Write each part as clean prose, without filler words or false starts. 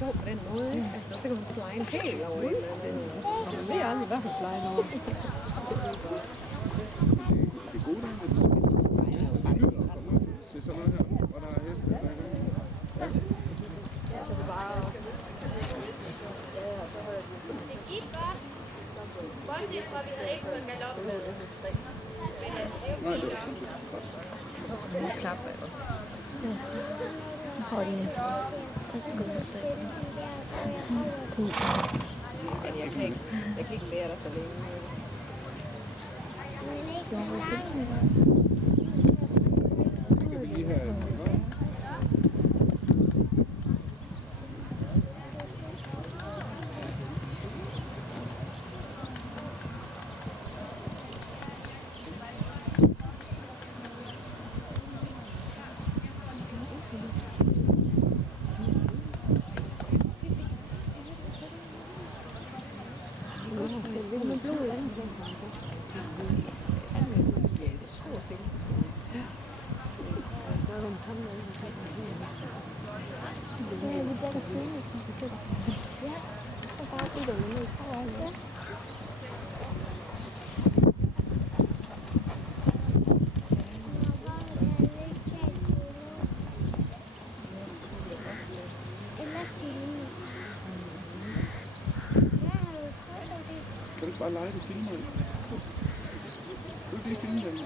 sjovt på den måde, ikke? Altså, så kan hun pleje en del over et eller andet. Og man ved aldrig, hvad hun plejer over. Det gode er, at det hyggeligt at komme ud til sådan noget her, hvor der er heste. Det gik godt. Bortset fra, at vi havde ekstra galop. Nej, det var sådan Nu klapper jeg. Så får de Men jeg kan ikke lære dig så længe. kan vi lige have. Kan du ikke bare lege, du filmer det? Du kan lige filme den.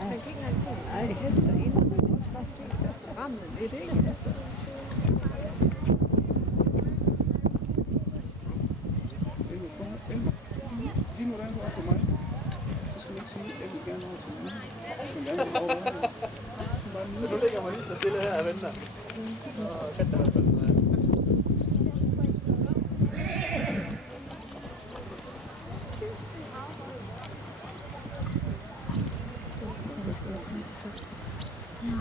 Man kan ikke engang se en hest derinde, man kan også bare se rammen lidt, ikke? Altså. Lige nu der er du op på mig. Så skal du ikke sige, at jeg vil gerne over til mig. Men gerne vil over. Nu ligger mig lige så stille her og venter. Og sæt dig i hvert fald.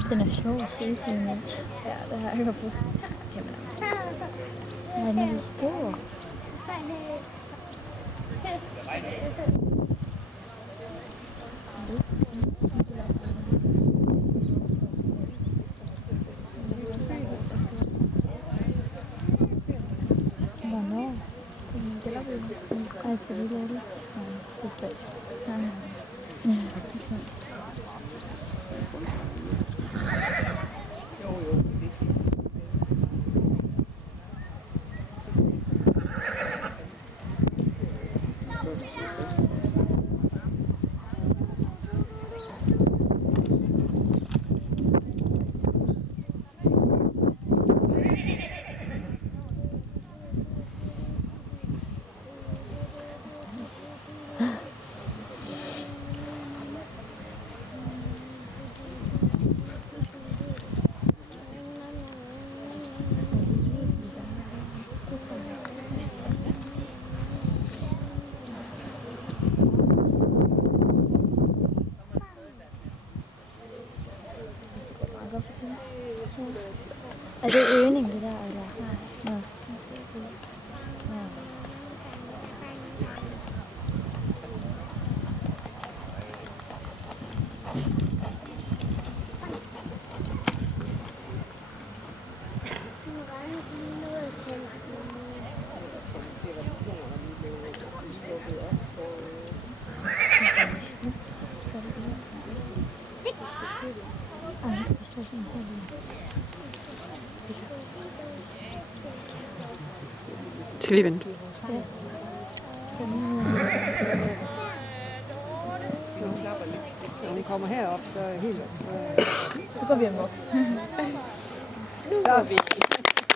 Den er sjov at se på imens. Ja, det har jeg på. Ja, den er stor. Hvornår? Ej, skal vi lave det? Nej, det er fedt. Jo, det er fint. Er det øgning, det der, eller? Ja. Ja. Skal lige vente. Når hun kommer herop, så er jeg helt op. Så går vi amok. Så er vi